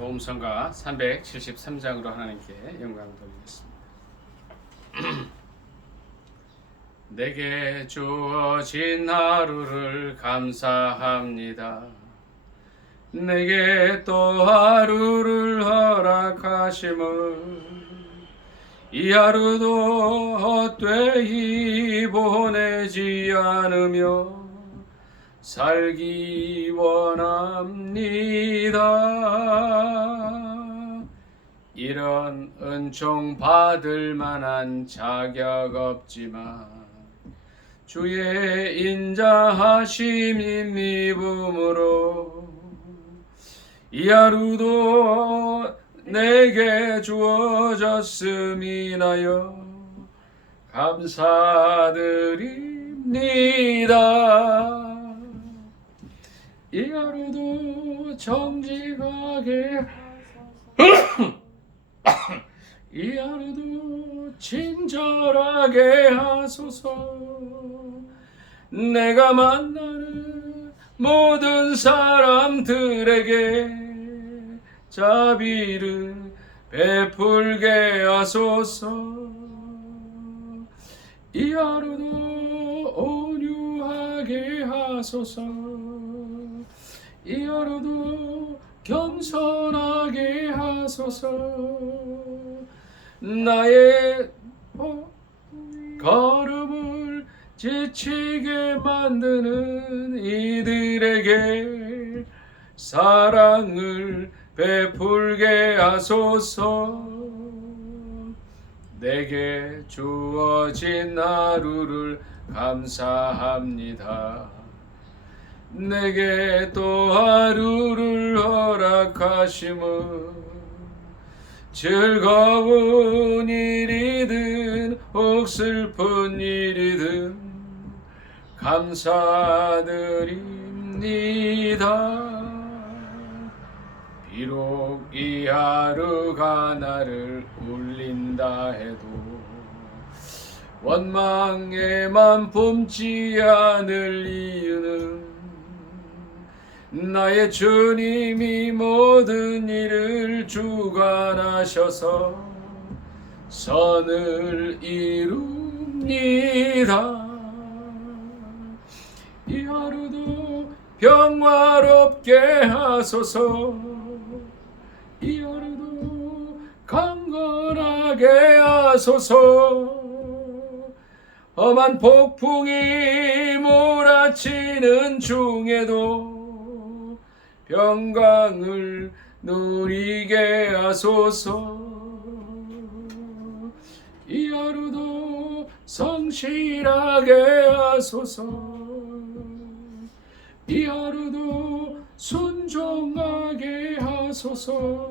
복음성가 373장으로 하나님께 영광을 돌리겠습니다. 내게 주어진 하루를 감사합니다. 내게 또 하루를 허락하심을 이 하루도 헛되이 보내지 않으며 살기 원합니다. 이런 은총 받을 만한 자격 없지만 주의 인자하심이 믿음으로 이 하루도 내게 주어졌음이나여 감사드립니다. 이 하루도 정직하게 이 하루도 친절하게 하소서. 내가 만나는 모든 사람들에게 자비를 베풀게 하소서. 이 하루도 온유하게 하소서. 이 하루도 겸손하게 하소서. 나의 걸음을 지치게 만드는 이들에게 사랑을 베풀게 하소서. 내게 주어진 하루를 감사합니다. 내게 또 하루를 허락하심을 즐거운 일이든 혹 슬픈 일이든 감사드립니다. 비록 이 하루가 나를 울린다 해도 원망에만 봄지 않을 이유는 나의 주님이 모든 일을 주관하셔서 선을 이룹니다. 이 하루도 평화롭게 하소서. 이 하루도 강건하게 하소서. 험한 폭풍이 몰아치는 중에도 평강을 누리게 하소서. 이 하루도 성실하게 하소서. 이 하루도 순종하게 하소서.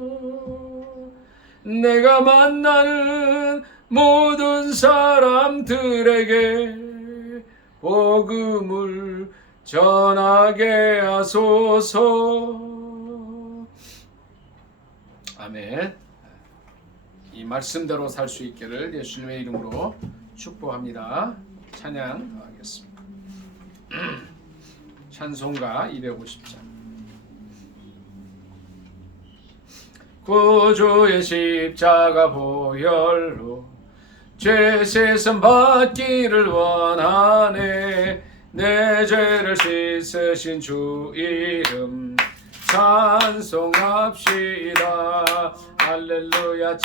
내가 만나는 모든 사람들에게 복음을 전하게 하소서. 아멘. 이 말씀대로 살 수 있기를 예수님의 이름으로 축복합니다. 찬양하겠습니다. 찬송가 250장. 구주의 십자가 보혈로 죄 세습 받기를 원하네. 내 죄를 씻으신 주 이름 찬송합시다. 할렐루야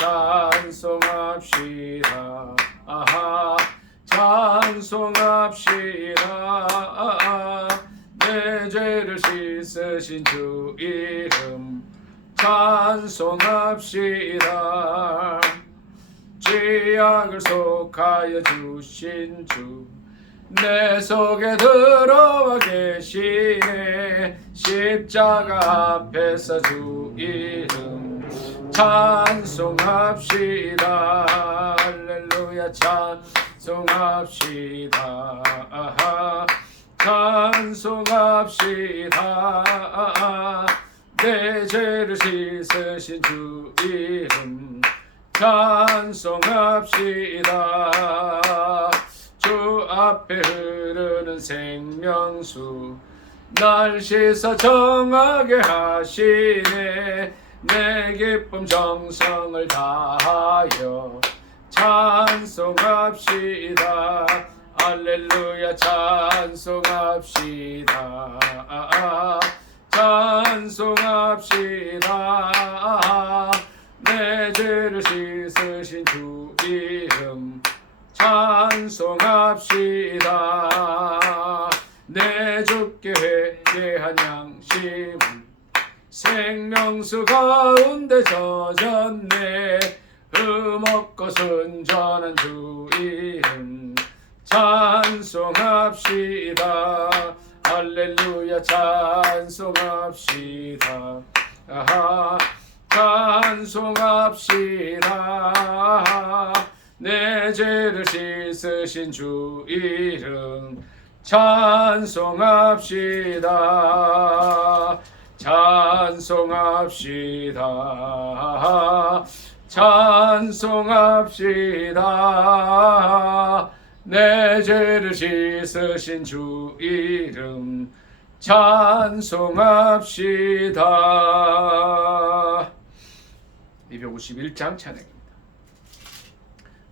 찬송합시다. 아하 찬송합시다. 내 죄를 씻으신 주 이름 찬송합시다. 죄악을 속하여 주신 주 내 속에 들어와 계시네. 십자가 앞에서 주 이름 찬송합시다. 할렐루야 찬송합시다. 아하 찬송합시다. 내 죄를 씻으신 주 이름 찬송합시다. 주 앞에 흐르는 생명수 날 씻어 정하게 하시네. 내 기쁨 정성을 다하여 찬송합시다. 할렐루야 찬송합시다. 찬송합시다. 내 죄를 씻으신 주 이름 찬송합시다. 내 주께 회개한 양심은 생명수 가운데 젖었네. 흠없고 순전한 주 이름 찬송합시다. 할렐루야 찬송합시다. 찬송합시다. 내 죄를 씻으신 주 이름 찬송합시다. 찬송합시다. 찬송합시다. 내 죄를 씻으신 주 이름 찬송합시다. 251장 찬양입니다.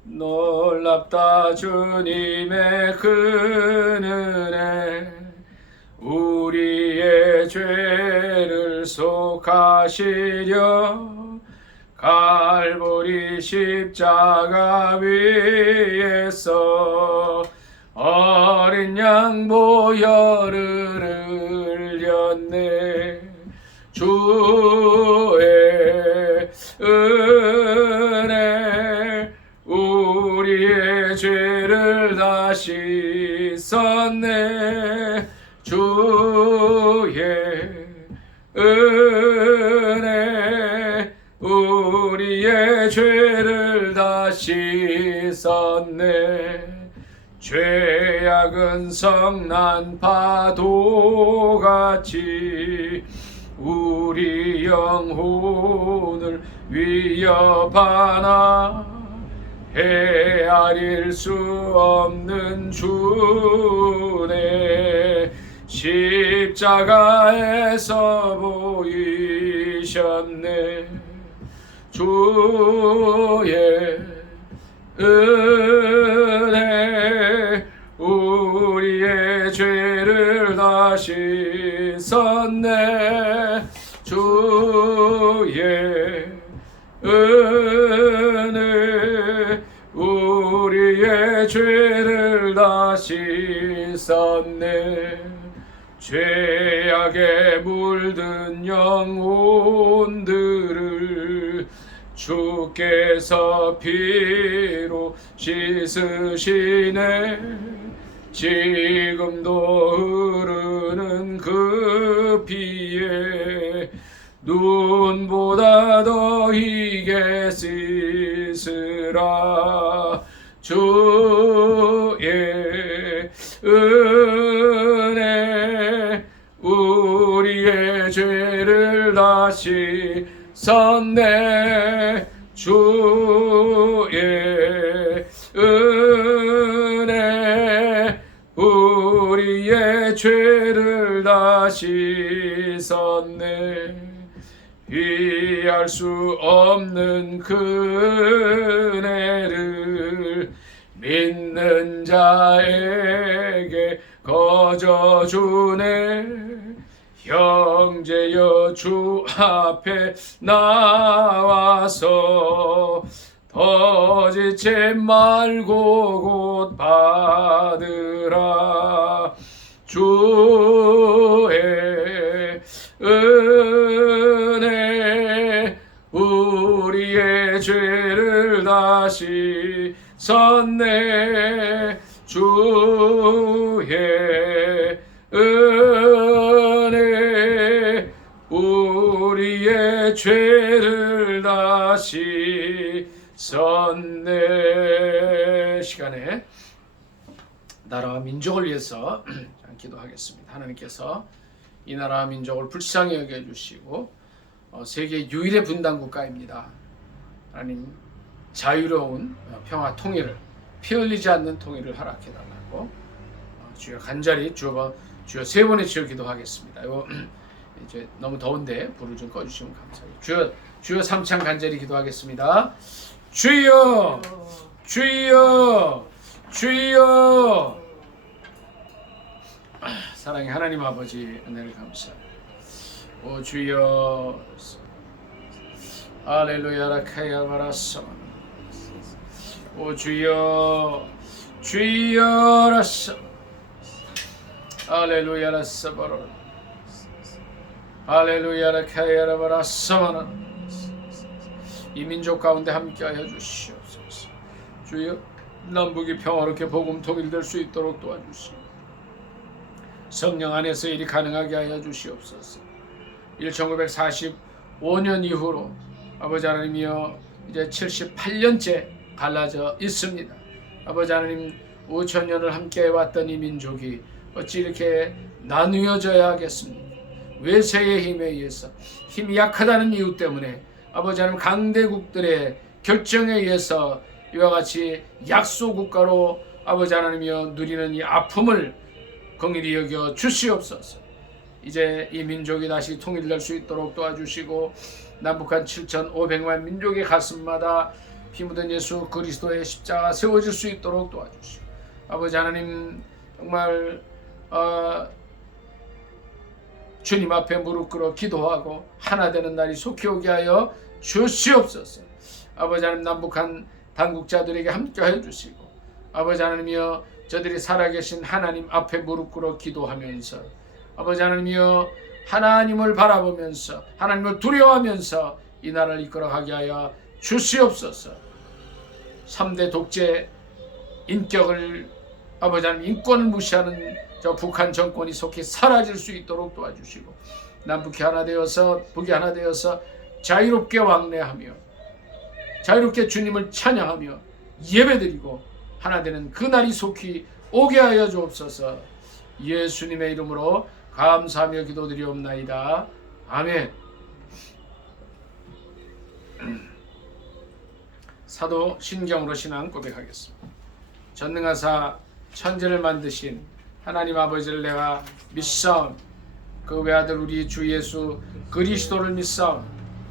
놀랍다 주님의 큰 은혜, 우리의 죄를 속하시려 갈보리 십자가 위에서 어린 양 보혈을 흘렸네. 주의 은혜 우리의 죄를 다 씻었네. 주의 은혜 우리의 죄를 다 씻었네. 죄악은 성난 파도같이 우리 영혼을 위협하나 헤아릴 수 없는 주네. 십자가에서 보이셨네. 주의 은혜 우리의 죄를 다 씻었네. 주의 은혜 우리의 죄를 다 씻었네. 죄악에 물든 영혼들을 주께서 피로 씻으시네. 지금도 흐르는 그 피에 눈보다 더 희게 씻으라. 주의 은혜 우리의 죄를 다 씻었네. 주의 은혜 우리의 죄를 다 씻었네. 이해할 수 없는 그 은혜를 믿는 자에게 거저 주네. 형제여 주 앞에 나와서 더 지체 말고 곧 받으라. 주의 은혜 우리의 죄를 다 씻었네. 주의 은혜 우리의 죄를 다 씻었네. 시간에 나라와 민족을 위해서 기도하겠습니다. 하나님께서 이 나라와 민족을 불쌍히 여겨주시고 세계 유일의 분단국가입니다. 하나님 자유로운 평화 통일을, 피 흘리지 않는 통일을 허락해달라고 주여 간절히 주여 세 번의 주여 기도하겠습니다. 이제 너무 더운데 불을 좀 꺼주시면 감사해요. 주여 삼창 간절히 기도하겠습니다. 주여 주여 주여. 사랑의 하나님 아버지 은혜를 감사해요. 오 주여 할렐루야 라카야 바라사. 오 주여 주여 라사. 할렐루야 라사 바라. 할렐루야 라카야 바라사. 이 민족 가운데 함께하여 주시옵소서. 주여 남북이 평화롭게 복음 통일될 수 있도록 도와주시옵소서. 성령 안에서 일이 가능하게 하여 주시옵소서. 1945년 이후로 아버지 하나님이여 이제 78년째 갈라져 있습니다. 아버지 하나님 5000년을 함께 해왔던 이 민족이 어찌 이렇게 나누어져야 하겠습니까? 외세의 힘에 의해서 힘이 약하다는 이유 때문에 아버지 하나님 강대국들의 결정에 의해서 이와 같이 약소국가로 아버지 하나님이여 누리는 이 아픔을 긍휼히 여겨 주시옵소서. 이제 이 민족이 다시 통일될 수 있도록 도와주시고 남북한 7,500만 민족의 가슴마다 피 묻은 예수 그리스도의 십자가 세워질 수 있도록 도와주시고 아버지 하나님 정말 주님 앞에 무릎 꿇어 기도하고 하나 되는 날이 속히 오게 하여 주시옵소서. 아버지 하나님 남북한 당국자들에게 함께하여 주시고 아버지 하나님이여 저들이 살아계신 하나님 앞에 무릎 꿇어 기도하면서 아버지 하나님이여 하나님을 바라보면서 하나님을 두려워하면서 이 나라를 이끌어가게 하여 주시옵소서. 3대 독재 인격을 아버지 하나님 인권을 무시하는 저 북한 정권이 속히 사라질 수 있도록 도와주시고 남북이 하나 되어서 북이 하나 되어서 자유롭게 왕래하며 자유롭게 주님을 찬양하며 예배드리고 하나 되는 그날이 속히 오게 하여 주옵소서. 예수님의 이름으로 감사하며 기도드리옵나이다. 아멘. 사도 신경으로 신앙 고백하겠습니다. 전능하사 천지를 만드신 하나님 아버지를 내가 믿사오니 그 외아들 우리 주 예수 그리스도를 믿사오니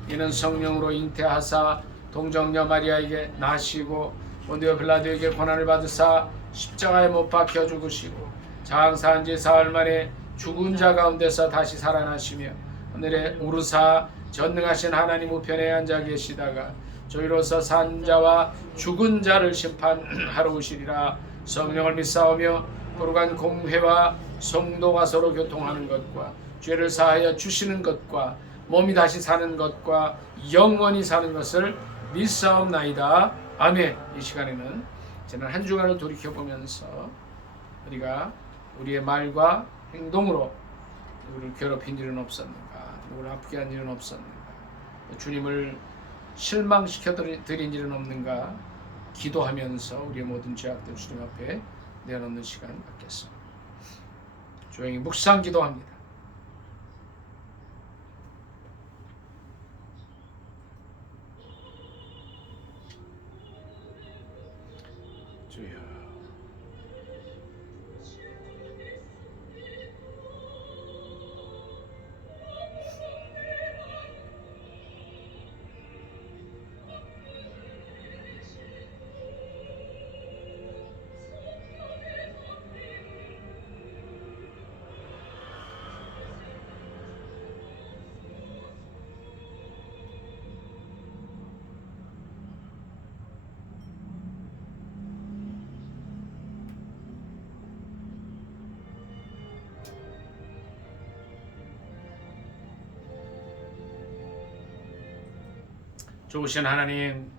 이는 성령으로 잉태하사 동정녀 마리아에게 나시고 본디오 빌라도에게 고난을 받으사 십자가에 못 박혀 죽으시고 장사한 지 사흘 만에 죽은 자 가운데서 다시 살아나시며 오늘의 우르사 전능하신 하나님 우편에 앉아 계시다가 저희로서 산 자와 죽은 자를 심판하러 오시리라. 성령을 믿사오며 거룩한 공회와 성도가 서로 교통하는 것과 죄를 사하여 주시는 것과 몸이 다시 사는 것과 영원히 사는 것을 믿사옵나이다. 아멘. 이 시간에는 지난 한 주간을 돌이켜보면서 우리가 우리의 말과 행동으로 누구를 괴롭힌 일은 없었는가, 누구를 아프게 한 일은 없었는가, 주님을 실망시켜 드린 일은 없는가 기도하면서 우리의 모든 죄악들 주님 앞에 내어놓는 시간 갖겠습니다. 조용히 묵상 기도합니다. 주여 좋으신 하나님,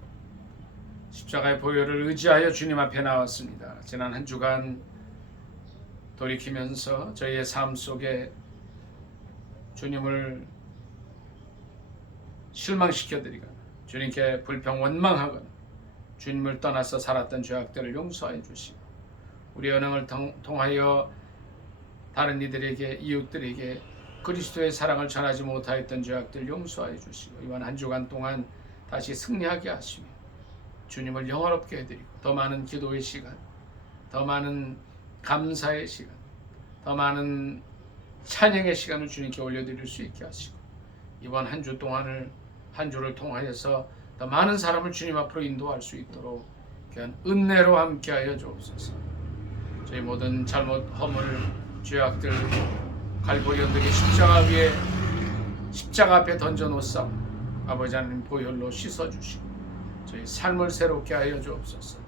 십자가의 보혈을 의지하여 주님 앞에 나왔습니다. 지난 한 주간 돌이키면서 저희의 삶 속에 주님을 실망시켜드리거나 주님께 불평 원망하거나 주님을 떠나서 살았던 죄악들을 용서해 주시고 우리 언행을 통하여 다른 이들에게 이웃들에게 그리스도의 사랑을 전하지 못하였던 죄악들 용서해 주시고 이번 한 주간 동안 다시 승리하게 하시며 주님을 영화롭게 해드리고 더 많은 기도의 시간, 더 많은 감사의 시간, 더 많은 찬양의 시간을 주님께 올려드릴 수 있게 하시고 이번 한 주를 통하여서 더 많은 사람을 주님 앞으로 인도할 수 있도록 귀한 은혜로 함께하여 주옵소서. 저희 모든 잘못, 허물, 죄악들 갈보리 언덕의 십자가 앞에 던져놓사 아버지 하나님 보혈로 씻어주시고 저희 삶을 새롭게 하여 주옵소서.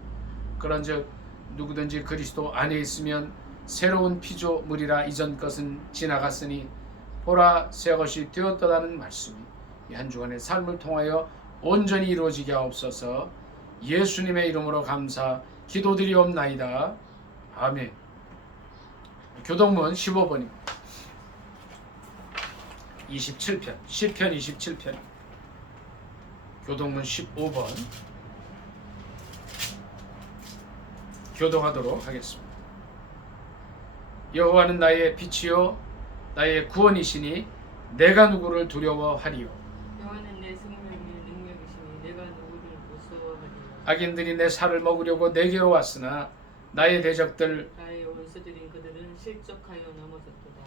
그런즉 누구든지 그리스도 안에 있으면 새로운 피조물이라 이전 것은 지나갔으니 보라 새 것이 되었다는 말씀이 이 한 주간의 삶을 통하여 온전히 이루어지게 하옵소서. 예수님의 이름으로 감사 기도드리옵나이다. 아멘. 교동문 15번입니다. 27편 시편 27편 교동문 15번 교독하도록 하겠습니다. 여호와는 나의 빛이요 나의 구원이시니 내가 누구를 두려워하리요. 여호와는 내 생명의 능력이시니 내가 누구를 무서워하리요. 악인들이 내 살을 먹으려고 내게로 왔으나 나의 대적들 나의 원수들인 그들은 실족하여 넘어졌도다.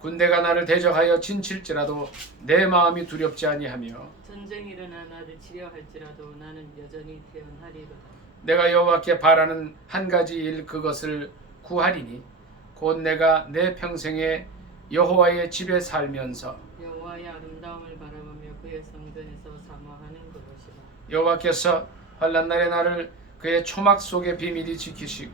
군대가 나를 대적하여 진칠지라도 내 마음이 두렵지 아니하며 전쟁이 일어나 나를 치려 할지라도 나는 여전히 태어나리로다. 내가 여호와께 바라는 한 가지 일 그것을 구하리니 곧 내가 내 평생에 여호와의 집에 살면서 여호와의 아름다움을 바라보며 그의 성전에서 사모하는 것이라. 여호와께서 환난 날에 나를 그의 초막 속에 비밀히 지키시고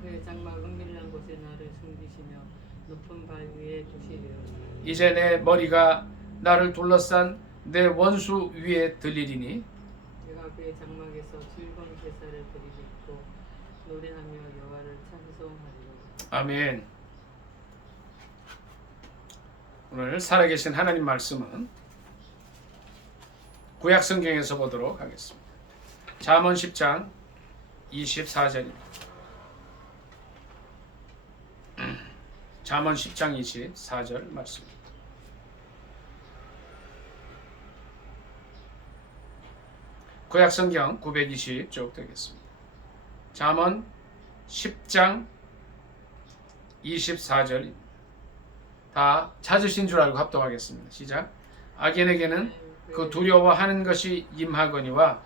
그의 장막 은밀한 곳에 나를 숨기시며 높은 발 위에 두시리로다. 이제 내 머리가 나를 둘러싼 내 원수 위에 들리리니 내가 그의 장막에서 즐거운 제사를 드리겠고 노래하며 여호와를 찬송하리로다. 아멘. 오늘 살아계신 하나님 말씀은 구약 성경에서 보도록 하겠습니다. 잠언 10장 24절입니다. 잠언 10장 24절 말씀입니다. 구약 성경 920쪽 되겠습니다. 잠언 10장 24절입니다. 다 찾으신 줄 알고 합독하겠습니다. 시작. 악인에게는 그 두려워하는 것이 임하거니와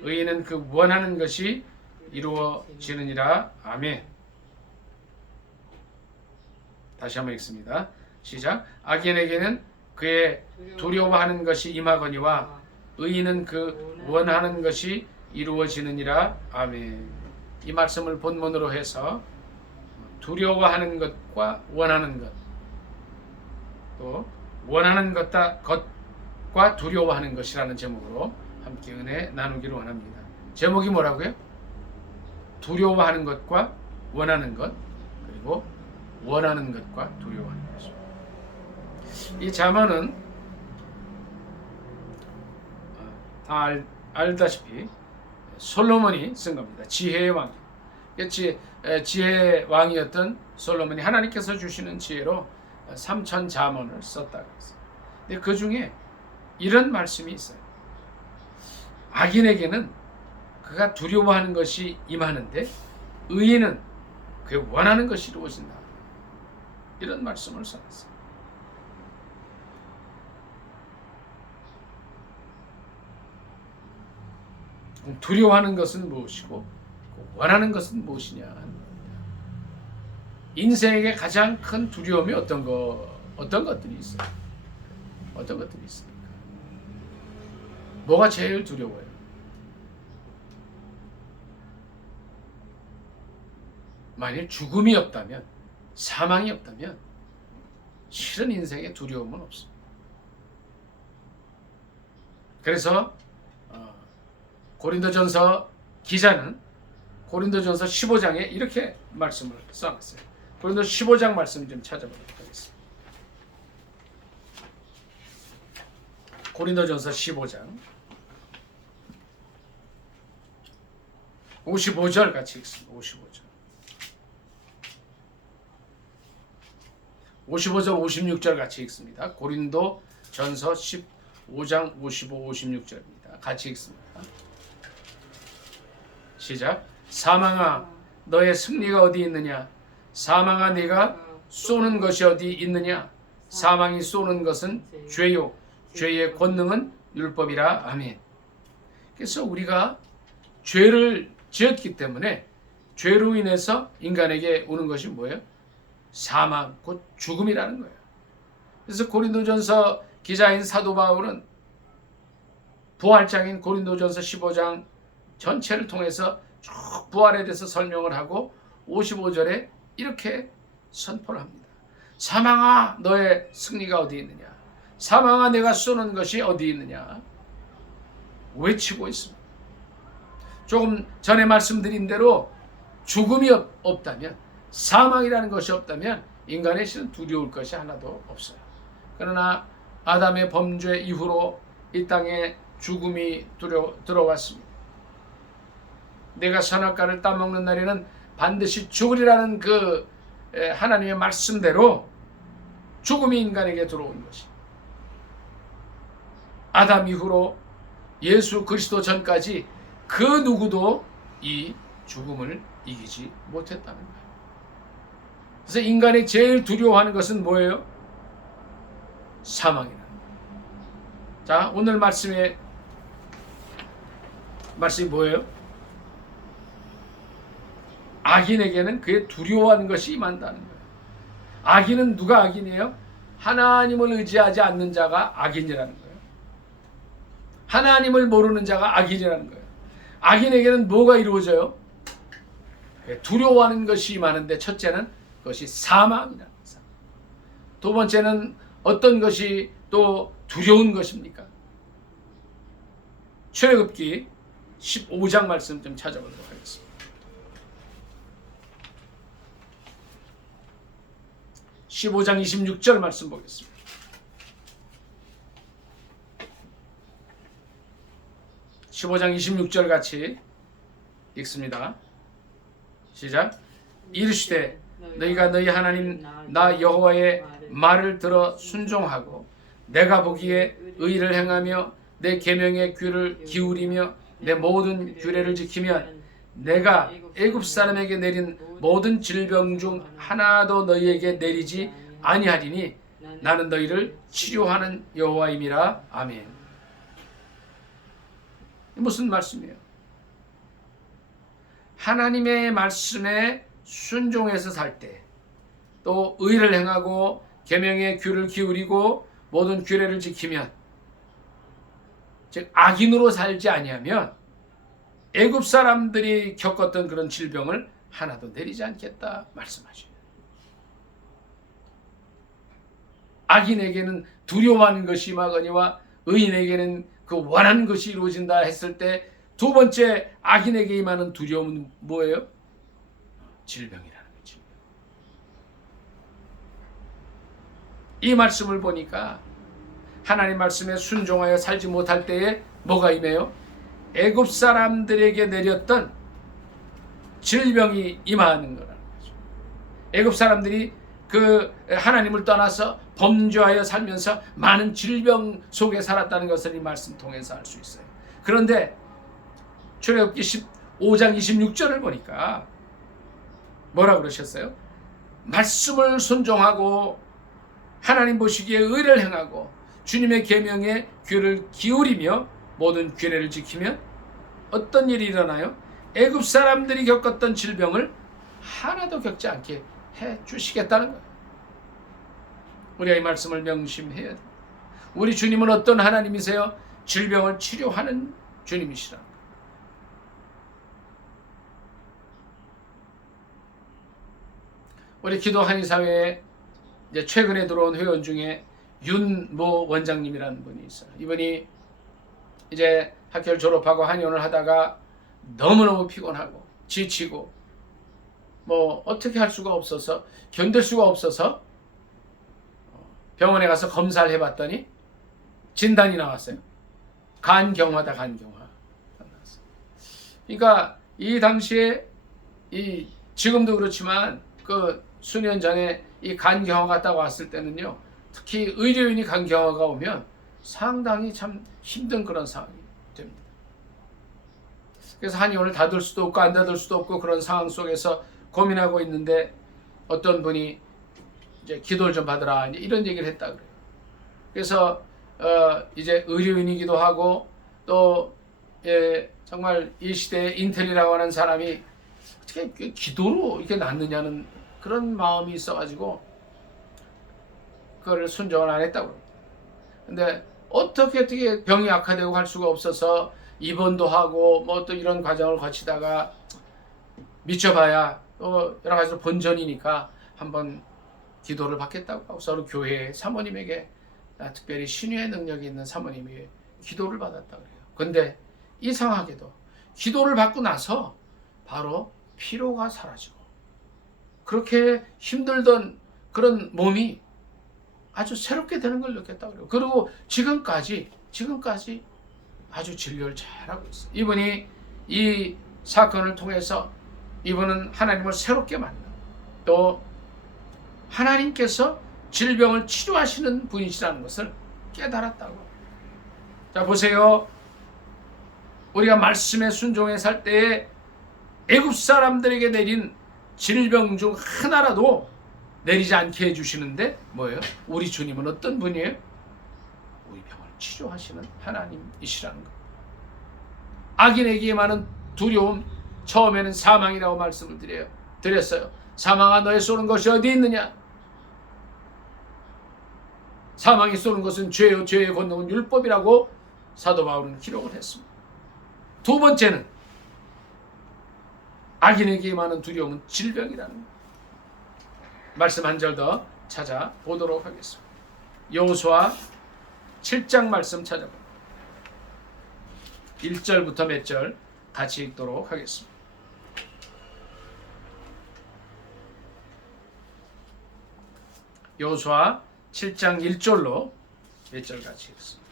의인은 그 원하는 것이 이루어지느니라. 아멘. 다시 한번 읽습니다. 시작. 악인에게는 그의 두려워하는 것이 임하거니와 의인은 그 원하는 것이 이루어지느니라. 아멘. 이 말씀을 본문으로 해서 두려워하는 것과 원하는 것, 또 원하는 것과 두려워하는 것이라는 제목으로 함께 은혜 나누기를 원합니다. 제목이 뭐라고요? 두려워하는 것과 원하는 것, 그리고 원하는 것과 두려워하는 것입니다. 이 잠언은 다 알다시피 솔로몬이 쓴 겁니다. 지혜의 왕. 지혜의 왕이었던 솔로몬이 하나님께서 주시는 지혜로 3천 잠언을 썼다고 했어요. 근데 그 중에 이런 말씀이 있어요. 악인에게는 그가 두려워하는 것이 임하는데 의인은 그의 원하는 것이 이루어진다. 이런 말씀을 써놨어요. 두려워하는 것은 무엇이고 원하는 것은 무엇이냐? 인생에게 가장 큰 두려움이 어떤 것들이 있어요? 어떤 것들이 있습니까? 뭐가 제일 두려워요? 만일 죽음이 없다면, 사망이 없다면 실은 인생에 두려움은 없습니다. 그래서 고린도전서 기자는 고린도전서 15장에 이렇게 말씀을 써놨어요. 고린도 15장 말씀 좀 찾아보도록 하겠습니다. 고린도전서 15장 55절 같이 읽습니다. 55절 56절 같이 읽습니다. 고린도전서 15장 55, 56절입니다. 같이 읽습니다. 시작. 사망아 너의 승리가 어디 있느냐? 사망아 네가 쏘는 것이 어디 있느냐? 사망이 쏘는 것은 죄요. 죄의 권능은 율법이라. 아멘. 그래서 우리가 죄를 지었기 때문에 죄로 인해서 인간에게 오는 것이 뭐예요? 사망, 곧 죽음이라는 거예요. 그래서 고린도전서 기자인 사도 바울은 부활장인 고린도전서 15장 전체를 통해서 쭉 부활에 대해서 설명을 하고 55절에 이렇게 선포를 합니다. 사망아, 너의 승리가 어디 있느냐? 사망아, 내가 쏘는 것이 어디 있느냐? 외치고 있습니다. 조금 전에 말씀드린 대로 죽음이 없다면, 사망이라는 것이 없다면 인간의 실은 두려울 것이 하나도 없어요. 그러나 아담의 범죄 이후로 이 땅에 죽음이 들어왔습니다. 내가 선악과를 따먹는 날에는 반드시 죽으리라는 그 하나님의 말씀대로 죽음이 인간에게 들어온 것이, 아담 이후로 예수 그리스도 전까지 그 누구도 이 죽음을 이기지 못했다는 거예요. 그래서 인간이 제일 두려워하는 것은 뭐예요? 사망이라는 거예요. 자, 오늘 말씀이 뭐예요? 악인에게는 그의 두려워하는 것이 임한다는 거예요. 악인은 누가 악인이에요? 하나님을 의지하지 않는 자가 악인이라는 거예요. 하나님을 모르는 자가 악인이라는 거예요. 악인에게는 뭐가 이루어져요? 두려워하는 것이 임하는데, 첫째는 그것이 사망이라는 거예요. 두 번째는 어떤 것이 또 두려운 것입니까? 출애굽기 15장 말씀 좀 찾아보도록 하겠습니다. 15장 26절 말씀 보겠습니다. 15장 26절 같이 읽습니다. 시작. 이르시되 너희가 너희 하나님 나 여호와의 말을 들어 순종하고 내가 보기에 의를 행하며 내 계명에 귀를 기울이며 내 모든 규례를 지키면 내가 애굽 사람에게 내린 모든 질병 중 하나도 너희에게 내리지 아니하리니 나는 너희를 치료하는 여호와임이라. 아멘. 무슨 말씀이에요? 하나님의 말씀에 순종해서 살 때, 또 의를 행하고 계명에 귀를 기울이고 모든 규례를 지키면, 즉 악인으로 살지 아니하면 애굽 사람들이 겪었던 그런 질병을 하나도 내리지 않겠다 말씀하시죠. 악인에게는 두려워하는 것이 임하거니와 의인에게는 그 원하는 것이 이루어진다 했을 때, 두 번째 악인에게 임하는 두려움은 뭐예요? 질병이라는 거죠. 이 말씀을 보니까 하나님 말씀에 순종하여 살지 못할 때에 뭐가 임해요? 애굽 사람들에게 내렸던 질병이 임하는 거라는 거죠. 애굽 사람들이 그 하나님을 떠나서 범죄하여 살면서 많은 질병 속에 살았다는 것을 이 말씀 통해서 알 수 있어요. 그런데 출애굽기 15장 26절을 보니까 뭐라 그러셨어요? 말씀을 순종하고 하나님 보시기에 의를 행하고 주님의 계명에 귀를 기울이며 모든 규례를 지키면 어떤 일이 일어나요? 애굽 사람들이 겪었던 질병을 하나도 겪지 않게 해 주시겠다는 거예요. 우리가 이 말씀을 명심해야 돼요. 우리 주님은 어떤 하나님이세요? 질병을 치료하는 주님이시라. 우리 기도 한의사회에 이제 최근에 들어온 회원 중에 윤모 원장님이라는 분이 있어요. 이분이 이제 학교를 졸업하고 한의원을 하다가 너무너무 피곤하고 지치고 뭐 어떻게 할 수가 없어서, 견딜 수가 없어서 병원에 가서 검사를 해봤더니 진단이 나왔어요. 간경화다. 간경화. 그러니까 이 당시에 지금도 그렇지만 그 수년 전에 이 간경화가 딱 왔을 때는요, 특히 의료인이 간경화가 오면 상당히 참 힘든 그런 상황이 됩니다. 그래서 한의원을 닫을 수도 없고 안 닫을 수도 없고 그런 상황 속에서 고민하고 있는데, 어떤 분이 이제 기도를 좀 받으라 이제 이런 얘기를 했다 그래요. 그래서 이제 의료인이기도 하고 또 정말 이 시대에 인텔이라고 하는 사람이 어떻게 기도로 이렇게 낫느냐는 그런 마음이 있어가지고 그거를 순종을 안 했다고 그래요. 근데 어떻게 병이 악화되고 갈 수가 없어서 입원도 하고 뭐 또 이런 과정을 거치다가 미쳐봐야 또 여러 가지로 본전이니까 한번 기도를 받겠다고 하고 서로 교회 사모님에게 특별히 신유의 능력이 있는 사모님이 기도를 받았다 그래요. 근데 이상하게도 기도를 받고 나서 바로 피로가 사라지고 그렇게 힘들던 그런 몸이 아주 새롭게 되는 걸 느꼈다 그래요. 그리고 지금까지 아주 진료를 잘하고 있어요. 이분이 이 사건을 통해서 이분은 하나님을 새롭게 만나 또 하나님께서 질병을 치료하시는 분이시라는 것을 깨달았다고. 자 보세요. 우리가 말씀에 순종해 살 때에 애굽 사람들에게 내린 질병 중 하나라도 내리지 않게 해주시는데 뭐예요? 우리 주님은 어떤 분이에요? 우리 병을 치료하시는 하나님이시라는 것. 악인에게 많은 두려움, 처음에는 사망이라고 말씀을 드렸어요. 사망아 너의 쏘는 것이 어디 있느냐? 사망이 쏘는 것은 죄요, 죄의 권능은 율법이라고 사도 바울은 기록을 했습니다. 두 번째는 악인에게 많은 두려움은 질병이라는 것. 말씀 한 절 더 찾아보도록 하겠습니다. 여호수아 7장 말씀 찾아봅니다. 1절부터 몇 절 같이 읽도록 하겠습니다. 여호수아 7장 1절로 몇 절 같이 읽습니다.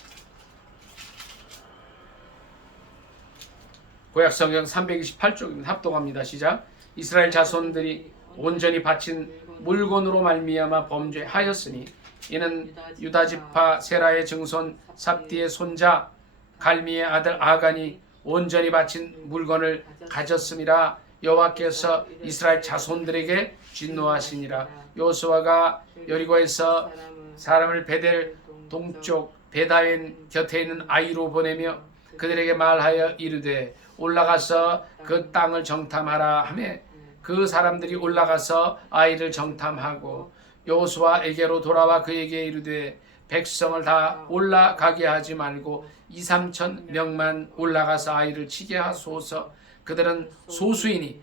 구약성경 328쪽입니다. 합동합니다. 시작. 이스라엘 자손들이 온전히 바친 물건으로 말미암아 범죄하였으니 이는 유다지파 세라의 증손 삽디의 손자 갈미의 아들 아간이 온전히 바친 물건을 가졌음이라. 여호와께서 이스라엘 자손들에게 진노하시니라. 여호수아가 여리고에서 사람을 베델 동쪽 베다엔 곁에 있는 아이로 보내며 그들에게 말하여 이르되 올라가서 그 땅을 정탐하라 하며 그 사람들이 올라가서 아이를 정탐하고 여호수아에게로 돌아와 그에게 이르되 백성을 다 올라가게 하지 말고 2-3천 명만 올라가서 아이를 치게 하소서. 그들은 소수이니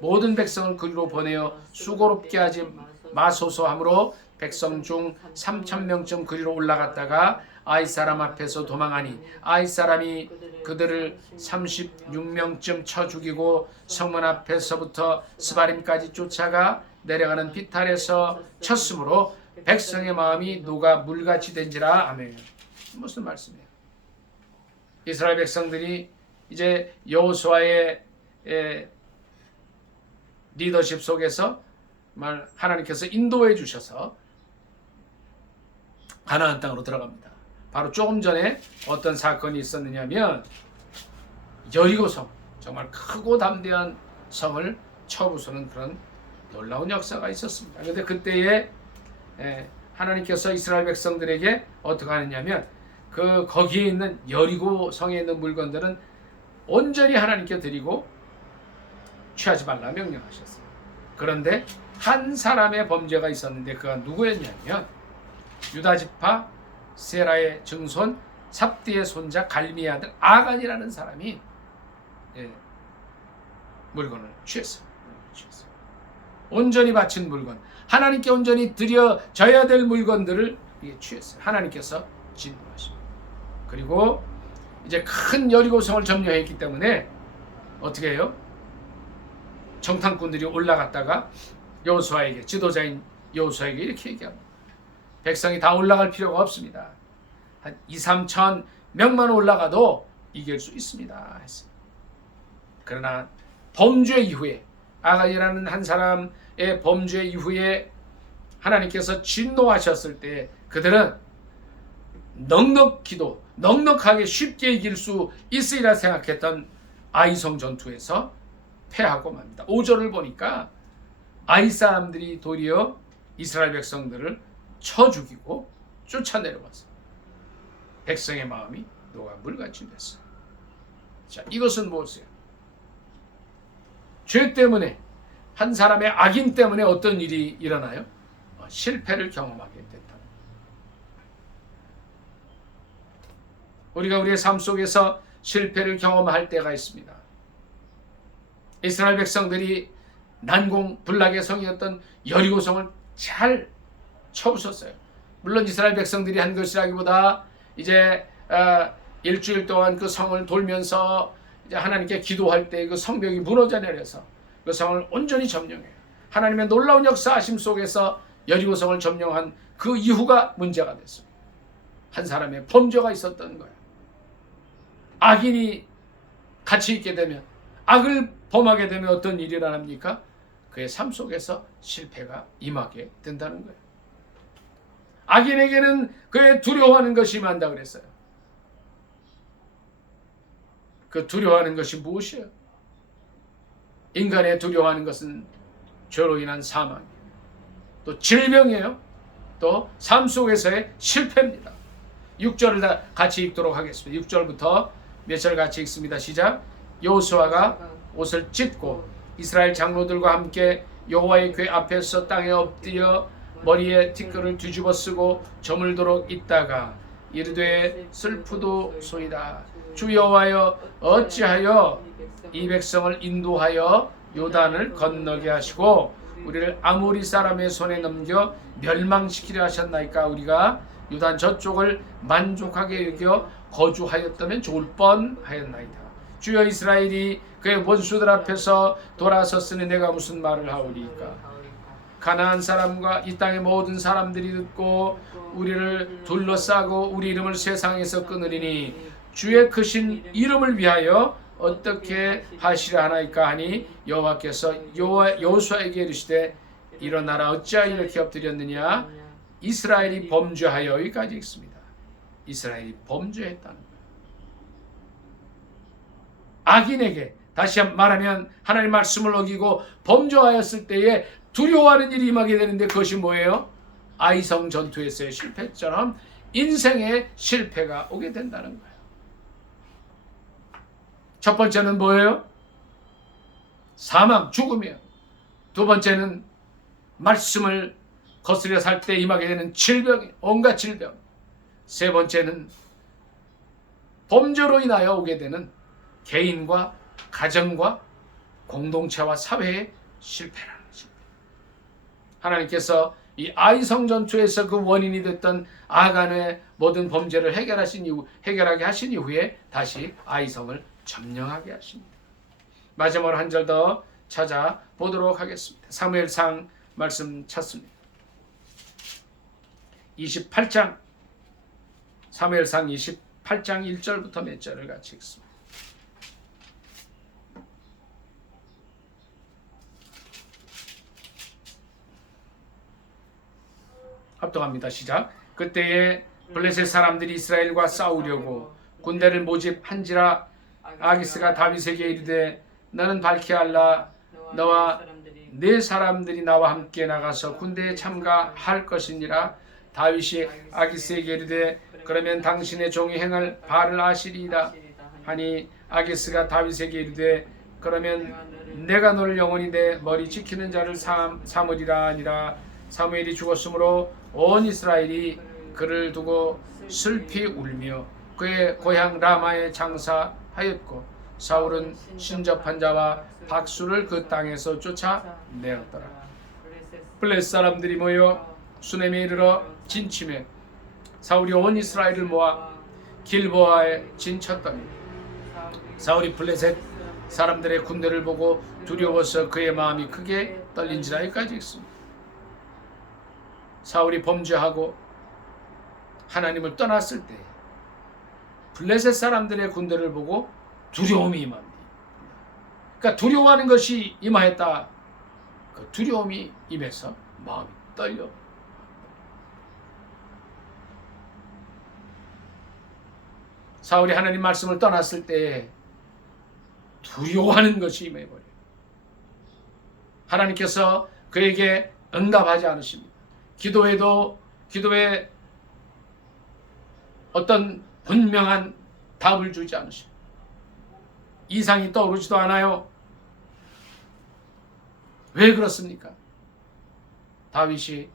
모든 백성을 그리로 보내어 수고롭게 하지 마소서 하므로 백성 중 3,000명쯤 그리로 올라갔다가 아이 사람 앞에서 도망하니 아이 사람이 그들을 36명쯤 쳐 죽이고 성문 앞에서부터 스바림까지 쫓아가 내려가는 비탈에서 쳤으므로 백성의 마음이 녹아 물같이 된지라. 아멘. 무슨 말씀이에요? 이스라엘 백성들이 이제 여호수아의 리더십 속에서 하나님께서 인도해 주셔서 가나안 땅으로 들어갑니다. 바로 조금 전에 어떤 사건이 있었느냐면 여리고성, 정말 크고 담대한 성을 쳐부수는 그런 놀라운 역사가 있었습니다. 그런데 그때에 하나님께서 이스라엘 백성들에게 어떻게 하느냐면 거기에 있는 여리고 성에 있는 물건들은 온전히 하나님께 드리고 취하지 말라 명령하셨어요. 그런데 한 사람의 범죄가 있었는데 그가 누구였냐면 유다지파 세라의 증손 삽디의 손자 갈미의 아들 아간이라는 사람이 물건을 취했어요. 온전히 바친 물건, 하나님께 온전히 드려져야 될 물건들을 취했어요. 하나님께서 진노하십니다. 그리고 이제 큰 여리고성을 점령했기 때문에 어떻게 해요? 정탐꾼들이 올라갔다가 여호수아에게, 지도자인 여호수아에게 이렇게 얘기합니다. 백성이 다 올라갈 필요가 없습니다. 한 2-3천 명만 올라가도 이길 수 있습니다 했어요. 그러나 범죄 이후에, 아간이라는 한 사람의 범죄 이후에 하나님께서 진노하셨을 때 그들은 넉넉하게 쉽게 이길 수 있으리라 생각했던 아이성 전투에서 패하고 맙니다. 5절을 보니까 아이 사람들이 도리어 이스라엘 백성들을 쳐 죽이고 쫓아내려왔어요. 백성의 마음이 녹아 물같이 됐어요. 자, 이것은 무엇이에요? 죄 때문에, 한 사람의 악인 때문에 어떤 일이 일어나요? 실패를 경험하게 됐다. 우리가 우리의 삶 속에서 실패를 경험할 때가 있습니다. 이스라엘 백성들이 난공불락의 성이었던 여리고성을 잘 쳐부쉈어요. 물론 이스라엘 백성들이 한 것이라기보다 이제 일주일 동안 그 성을 돌면서 이제 하나님께 기도할 때 그 성벽이 무너져 내려서 그 성을 온전히 점령해요. 하나님의 놀라운 역사하심 속에서 여리고성을 점령한 그 이후가 문제가 됐어요. 한 사람의 범죄가 있었던 거예요. 악인이 같이 있게 되면, 악을 범하게 되면 어떤 일이 일어납니까? 그의 삶 속에서 실패가 임하게 된다는 거예요. 악인에게는 그의 두려워하는 것이 임한다 그랬어요. 그 두려워하는 것이 무엇이에요? 인간의 두려워하는 것은 죄로 인한 사망이에요. 또 질병이에요. 또 삶 속에서의 실패입니다. 6절을 다 같이 읽도록 하겠습니다. 6절부터 몇 절 같이 읽습니다. 시작. 여호수아가 옷을 찢고 이스라엘 장로들과 함께 여호와의 궤 앞에서 땅에 엎드려 머리에 티끌을 뒤집어 쓰고 저물도록 있다가 이르되 슬프도소이다. 주 여호와여 어찌하여 이 백성을 인도하여 요단을 건너게 하시고 우리를 아모리 사람의 손에 넘겨 멸망시키려 하셨나이까. 우리가 요단 저쪽을 만족하게 여겨 거주하였다면 좋을 뻔하였나이다. 주여 이스라엘이 그의 원수들 앞에서 돌아섰으니 내가 무슨 말을 하오리까. 가나안 사람과 이 땅의 모든 사람들이 듣고 우리를 둘러싸고 우리 이름을 세상에서 끊으리니 주의 크신 이름을 위하여 어떻게 하시려 하나이까 하니 여호와께서 여호수아에게 이르시되 일어나라 어찌하여 이렇게 엎드렸느냐. 이스라엘이 범죄하여, 여기까지 읽습니다. 이스라엘이 범죄했다는 거예요. 악인에게, 다시 말하면 하나님 말씀을 어기고 범죄하였을 때에 두려워하는 일이 임하게 되는데 그것이 뭐예요? 아이성 전투에서의 실패처럼 인생의 실패가 오게 된다는 거예요. 첫 번째는 뭐예요? 사망, 죽음이에요. 두 번째는 말씀을 거스려 살 때 임하게 되는 질병, 온갖 질병. 세 번째는 범죄로 인하여 오게 되는 개인과 가정과 공동체와 사회의 실패라는 실패. 하나님께서 이 아이성 전투에서 그 원인이 됐던 아간의 모든 범죄를 해결하게 하신 이후에 다시 아이성을 점령하게 하십니다. 마지막으로 한 절 더 찾아보도록 하겠습니다. 사무엘상 말씀 찾습니다. 28장, 사무엘상 28장 1절부터 몇 절을 같이 읽습니다. 합동합니다. 시작. 그때에 블레셋 사람들이 이스라엘과 싸우려고 군대를 모집한지라 아기스가 다윗에게 이르되 너는 밝히 알라. 너와 네 사람들이 나와 함께 나가서 군대에 참가할 것이니라. 다윗이 아기스에게 이르되 그러면 당신의 종이 행할 바를 아시리이다 하니 아기스가 다윗에게 이르되 그러면 내가 너를 영원히 내 머리 지키는 자를 삼으리라 하니라. 사무엘이 죽었으므로 온 이스라엘이 그를 두고 슬피 울며 그의 고향 라마에 장사하였고 사울은 신접한 자와 박수를 그 땅에서 쫓아내었더라. 블레셋 사람들이 모여 수넴에 이르러 진침해 사울이 온 이스라엘을 모아 길보아에 진쳤더니 사울이 블레셋 사람들의 군대를 보고 두려워서 그의 마음이 크게 떨린지라. 여기까지 있습니다. 사울이 범죄하고 하나님을 떠났을 때 블레셋 사람들의 군대를 보고 두려움이 임합니다. 그러니까 두려워하는 것이 임하였다. 그 두려움이 임해서 마음이 떨려. 사울이 하나님 말씀을 떠났을 때 두려워하는 것이 임해버려요. 하나님께서 그에게 응답하지 않으십니다. 기도에 어떤 분명한 답을 주지 않으십니다. 이상이 떠오르지도 않아요. 왜 그렇습니까? 다윗이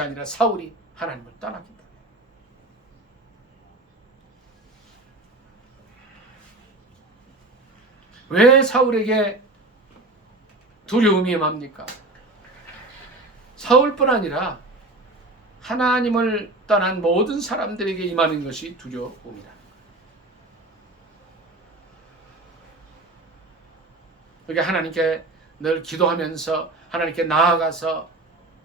아니라 사울이 하나님을 떠났기 때문에. 왜 사울에게 두려움이 임합니까? 사울뿐 아니라 하나님을 떠난 모든 사람들에게 임하는 것이 두려움이다. 그러니까 하나님께 늘 기도하면서 하나님께 나아가서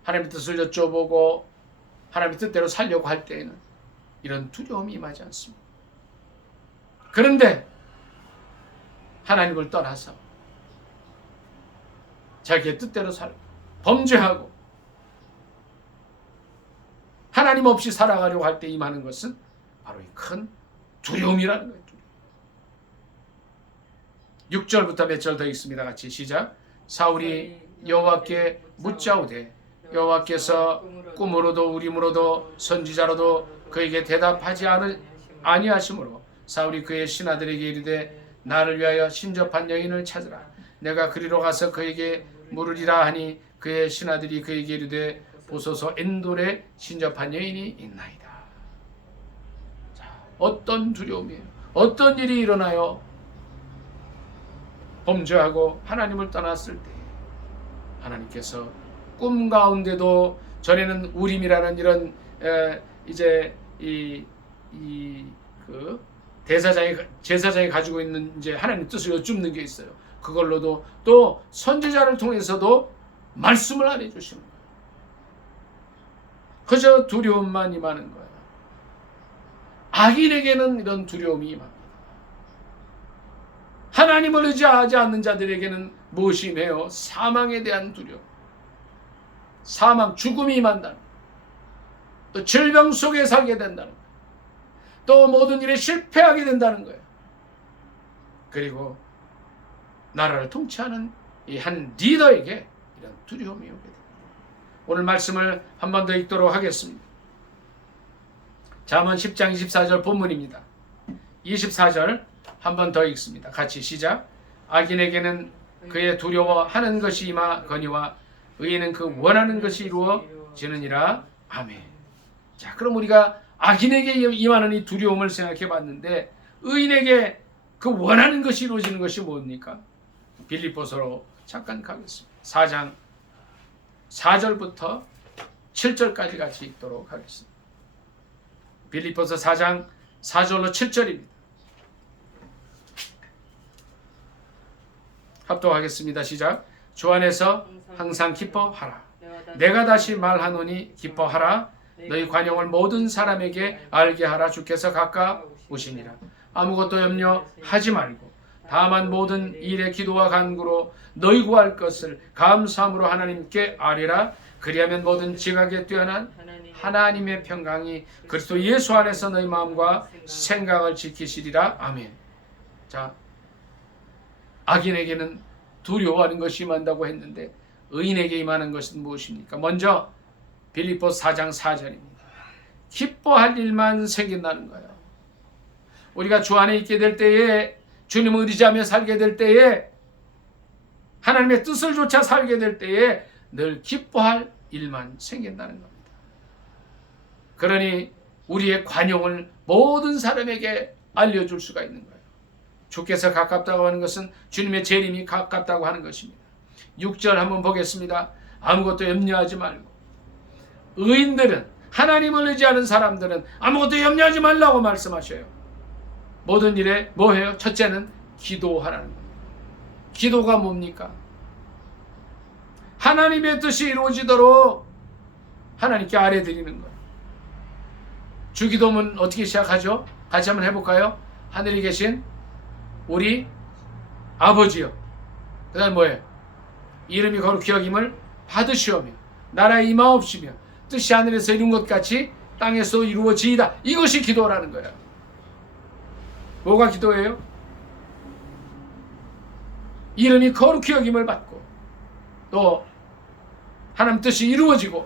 하나님의 뜻을 여쭤보고 하나님의 뜻대로 살려고 할 때에는 이런 두려움이 임하지 않습니다. 그런데 하나님을 떠나서 자기의 뜻대로 살고 범죄하고 하나님 없이 살아가려고 할 때 임하는 것은 바로 이 큰 두려움이라는 거예요. 6절부터 몇 절 더 있습니다. 같이 시작. 사울이 여호와께 묻자오되 여호와께서 꿈으로도 우림으로도 선지자로도 그에게 대답하지 아니하시므로 사울이 그의 신하들에게 이르되 나를 위하여 신접한 여인을 찾으라. 내가 그리로 가서 그에게 물으리라 하니 그의 신하들이 그에게 이르되 보소서 엔돌에 신접한 여인이 있나이다. 자, 어떤 두려움이에요? 어떤 일이 일어나요? 범죄하고 하나님을 떠났을 때 하나님께서 꿈 가운데도 전에는 우림이라는 이런 이제 그 제사장이 가지고 있는 이제 하나님 뜻을 여쭙는 게 있어요. 그걸로도 또 선지자를 통해서도 말씀을 안 해주시는 거예요. 그저 두려움만 임하는 거예요. 악인에게는 이런 두려움이 임합니다. 하나님을 의지하지 않는 자들에게는 무엇이 임해요? 사망에 대한 두려움. 사망, 죽음이 임한다는 거예요. 또 질병 속에 살게 된다는 거예요. 또 모든 일에 실패하게 된다는 거예요. 그리고 나라를 통치하는 이 한 리더에게 이런 두려움이 오게 됩니다. 오늘 말씀을 한 번 더 읽도록 하겠습니다. 잠언 10장 24절 본문입니다. 24절 한 번 더 읽습니다. 같이 시작. 악인에게는 그의 두려워하는 것이 임하거니와 의인은 그 원하는 것이 이루어지느니라. 아멘. 자, 그럼 우리가 악인에게 임하는 이 두려움을 생각해 봤는데 의인에게 그 원하는 것이 이루어지는 것이 뭡니까? 빌립보서로 잠깐 가겠습니다. 4장 4절부터 7절까지 같이 읽도록 하겠습니다. 빌립보서 4장 4절로 7절입니다. 합독하겠습니다. 시작. 주 안에서 항상 기뻐하라. 내가 다시 말하노니 기뻐하라. 너희 관용을 모든 사람에게 알게 하라. 주께서 가까우시니라. 아무것도 염려하지 말고 다만 모든 일에 기도와 간구로 너희 구할 것을 감사함으로 하나님께 아뢰라. 그리하면 모든 지각에 뛰어난 하나님의 평강이 그리스도 예수 안에서 너희 마음과 생각을 지키시리라. 아멘. 자, 악인에게는 두려워하는 것이 임한다고 했는데 의인에게 임하는 것은 무엇입니까? 먼저 빌립보서 4장 4절입니다. 기뻐할 일만 생긴다는 거예요. 우리가 주 안에 있게 될 때에, 주님을 의지하며 살게 될 때에, 하나님의 뜻을 조차 살게 될 때에 늘 기뻐할 일만 생긴다는 겁니다. 그러니 우리의 관용을 모든 사람에게 알려줄 수가 있는 거예요. 주께서 가깝다고 하는 것은 주님의 재림이 가깝다고 하는 것입니다. 6절 한번 보겠습니다. 아무것도 염려하지 말고. 의인들은, 하나님을 의지하는 사람들은 아무것도 염려하지 말라고 말씀하셔요. 모든 일에 뭐 해요? 첫째는 기도하라는 겁니다. 기도가 뭡니까? 하나님의 뜻이 이루어지도록 하나님께 아뢰드리는 거예요. 주기도문 어떻게 시작하죠? 같이 한번 해볼까요? 하늘에 계신 우리 아버지여. 그 다음 뭐예요? 이름이 거룩히 여김을 받으시오며 나라에 임하옵시며 뜻이 하늘에서 이룬 것 같이 땅에서 이루어지이다. 이것이 기도라는 거예요. 뭐가 기도예요? 이름이 거룩히 여김을 받고 또 하나님 뜻이 이루어지고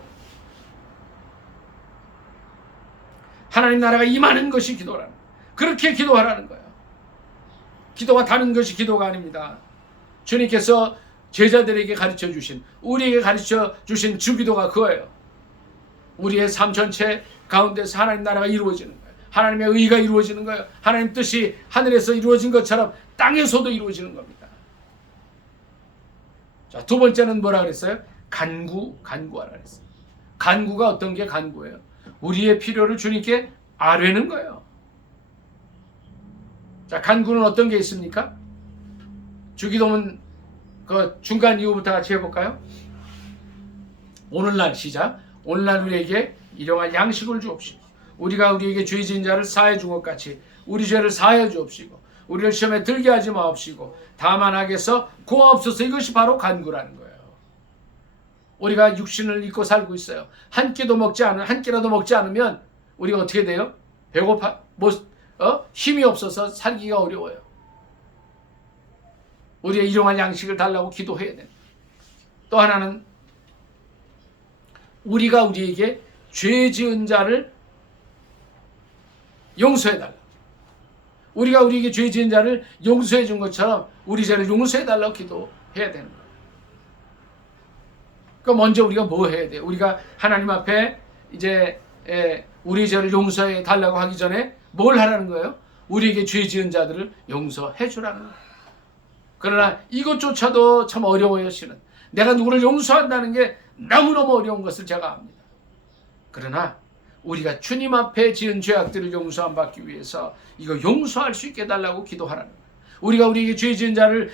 하나님 나라가 임하는 것이 기도라는 거예요. 그렇게 기도하라는 거예요. 기도가 다른 것이 기도가 아닙니다. 주님께서 제자들에게 가르쳐 주신, 우리에게 가르쳐 주신 주기도가 그거예요. 우리의 삶 전체 가운데서 하나님 나라가 이루어지는 거예요. 하나님의 의가 이루어지는 거예요. 하나님 뜻이 하늘에서 이루어진 것처럼 땅에서도 이루어지는 겁니다. 자, 두 번째는 뭐라 그랬어요? 간구하라 그랬어요. 간구가 어떤 게 간구예요? 우리의 필요를 주님께 아뢰는 거예요. 자, 간구는 어떤 게 있습니까? 주기도문 그 중간 이후부터 같이 해볼까요? 오늘날 시작. 오늘날 우리에게 일용할 양식을 주옵시고 우리가 우리에게 죄 지은 자를 사해 준 것 같이 우리 죄를 사해 주옵시고 우리를 시험에 들게 하지 마옵시고 다만 악에서 구하옵소서. 이것이 바로 간구라는 거예요. 우리가 육신을 입고 살고 있어요. 한 끼라도 먹지 않으면 우리가 어떻게 돼요? 배고파, 힘이 없어서 살기가 어려워요. 우리의 일용할 양식을 달라고 기도해야 돼요. 또 하나는 우리가 우리에게 죄 지은 자를 용서해달라. 우리가 우리에게 죄 지은 자를 용서해 준 것처럼 우리 죄를 용서해달라고 기도해야 되는 거예요. 그러니까 먼저 우리가 뭐 해야 돼요? 우리가 하나님 앞에 이제 우리 죄를 용서해 달라고 하기 전에 뭘 하라는 거예요? 우리에게 죄 지은 자들을 용서해 주라는 거예요. 그러나 이것조차도 참 어려워요. 실은 내가 누구를 용서한다는 게 너무너무 어려운 것을 제가 압니다. 그러나 우리가 주님 앞에 지은 죄악들을 용서함 받기 위해서 이거 용서할 수 있게 해달라고 기도하라는 거예요. 우리가 우리에게 죄 지은 자를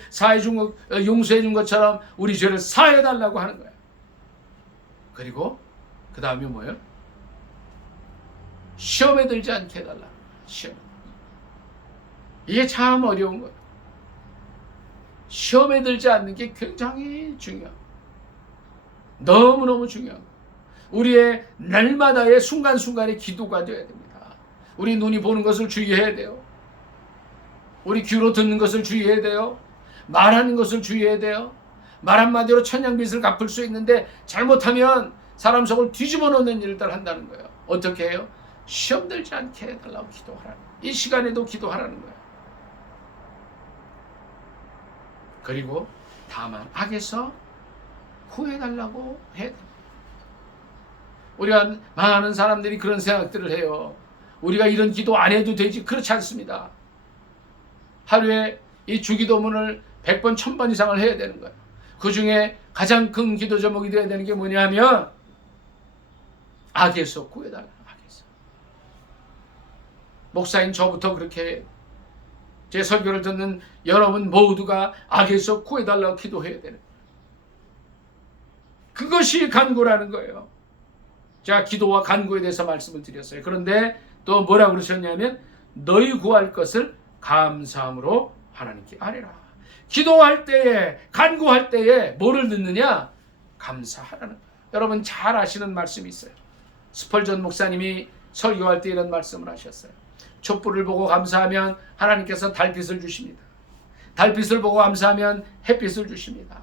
용서해 준 것처럼 우리 죄를 사해 달라고 하는 거예요. 그리고 그 다음에 뭐예요? 시험에 들지 않게 해달라. 시험. 이게 참 어려운 거예요. 시험에 들지 않는 게 굉장히 중요해요. 너무너무 중요해요. 우리의 날마다의 순간순간의 기도가 되어야 됩니다. 우리 눈이 보는 것을 주의해야 돼요. 우리 귀로 듣는 것을 주의해야 돼요. 말하는 것을 주의해야 돼요. 말 한마디로 천냥빚을 갚을 수 있는데 잘못하면 사람 속을 뒤집어 놓는 일들 한다는 거예요. 어떻게 해요? 시험 들지 않게 해달라고 기도하라는 거예요. 이 시간에도 기도하라는 거예요. 그리고 다만 악에서 구해달라고 해야 됩니다. 우리가 많은 사람들이 그런 생각들을 해요. 우리가 이런 기도 안 해도 되지. 그렇지 않습니다. 하루에 이 주기도문을 100번, 1000번 이상을 해야 되는 거예요. 그 중에 가장 큰 기도 제목이 되어야 되는 게 뭐냐면 악에서 구해달라. 악에서. 목사인 저부터 그렇게 해요. 제 설교를 듣는 여러분 모두가 악에서 구해달라고 기도해야 되는 거예요. 그것이 간구라는 거예요. 제가 기도와 간구에 대해서 말씀을 드렸어요. 그런데 또 뭐라고 그러셨냐면 너희 구할 것을 감사함으로 하나님께 아뢰라. 기도할 때에 간구할 때에 뭐를 듣느냐? 감사하라는 거예요. 여러분 잘 아시는 말씀이 있어요. 스펄전 목사님이 설교할 때 이런 말씀을 하셨어요. 촛불을 보고 감사하면 하나님께서 달빛을 주십니다. 달빛을 보고 감사하면 햇빛을 주십니다.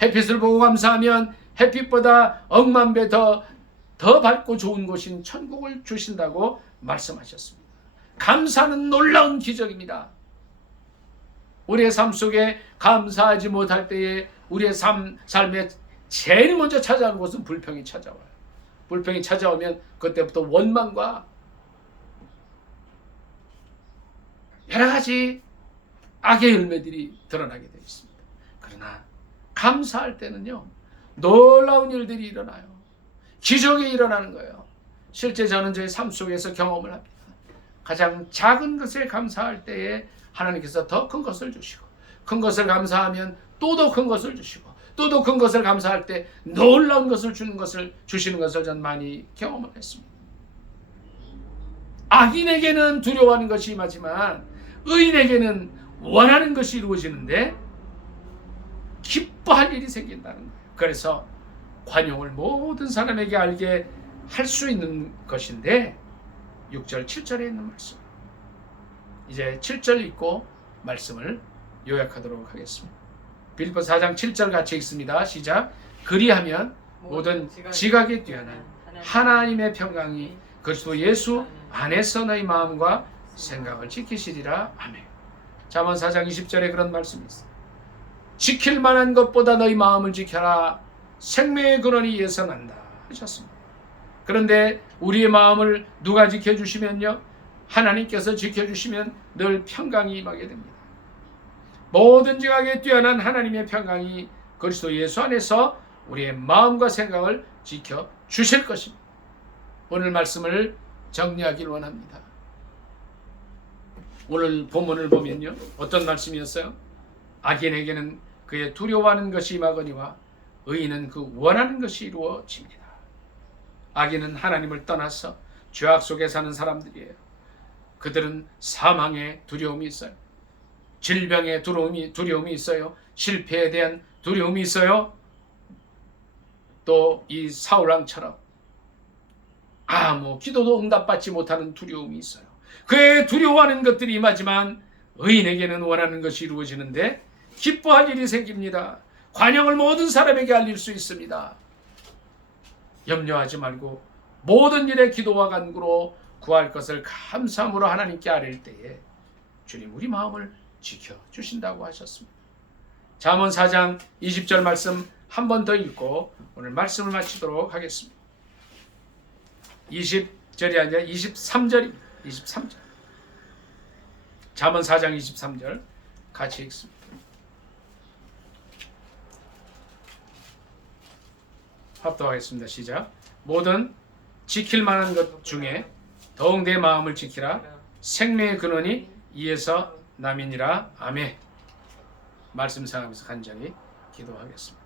햇빛을 보고 감사하면 햇빛보다 억만 배 더 밝고 좋은 곳인 천국을 주신다고 말씀하셨습니다. 감사는 놀라운 기적입니다. 우리의 삶 속에 감사하지 못할 때에 우리의 삶에 제일 먼저 찾아오는 것은 불평이 찾아와요. 불평이 찾아오면 그때부터 원망과 여러 가지 악의 열매들이 드러나게 되어 있습니다. 그러나 감사할 때는요, 놀라운 일들이 일어나요. 기적이 일어나는 거예요. 실제 저는 제 삶 속에서 경험을 합니다. 가장 작은 것에 감사할 때에 하나님께서 더 큰 것을 주시고, 큰 것을 감사하면 또 더 큰 것을 주시고, 또 더 큰 것을 감사할 때 놀라운 것을 주시는 것을 전 많이 경험을 했습니다. 악인에게는 두려워하는 것이 임하지만 의인에게는 원하는 것이 이루어지는데 기뻐할 일이 생긴다는 거예요. 그래서 관용을 모든 사람에게 알게 할 수 있는 것인데 6절 7절에 있는 말씀, 이제 7절 읽고 말씀을 요약하도록 하겠습니다. 빌립보 4장 7절 같이 읽습니다. 시작. 그리하면 모든 지각에 뛰어난 하나님의 평강이 그리스도 예수 안에서 너희 마음과 생각을 지키시리라. 아멘. 잠언 4장 20절에 그런 말씀이 있어요. 지킬 만한 것보다 너희 마음을 지켜라. 생명의 근원이 이에서 난다 하셨습니다. 그런데 우리의 마음을 누가 지켜주시면요? 하나님께서 지켜주시면 늘 평강이 임하게 됩니다. 모든 지각에 뛰어난 하나님의 평강이 그리스도 예수 안에서 우리의 마음과 생각을 지켜주실 것입니다. 오늘 말씀을 정리하길 원합니다. 오늘 본문을 보면요, 어떤 말씀이었어요? 악인에게는 그의 두려워하는 것이 임하거니와 의인은 그 원하는 것이 이루어집니다. 악인은 하나님을 떠나서 죄악 속에 사는 사람들이에요. 그들은 사망의 두려움이 있어요. 질병의 두려움이 있어요. 실패에 대한 두려움이 있어요. 또 이 사울왕처럼 아무 기도도 응답받지 못하는 두려움이 있어요. 그의 두려워하는 것들이 임하지만 의인에게는 원하는 것이 이루어지는데 기뻐할 일이 생깁니다. 관용을 모든 사람에게 알릴 수 있습니다. 염려하지 말고 모든 일에 기도와 간구로 구할 것을 감사함으로 하나님께 아뢰일 때에 주님 우리 마음을 지켜주신다고 하셨습니다. 잠언 4장 20절 말씀 한 번 더 읽고 오늘 말씀을 마치도록 하겠습니다. 20절이 아니라 23절입니다. 23절. 잠언 4장 23절 같이 읽습니다. 합독하겠습니다. 시작. 모든 지킬 만한 것 중에 더욱 내 마음을 지키라. 생명의 근원이 이에서 남이니라. 아멘. 말씀 생각하면서 간절히 기도하겠습니다.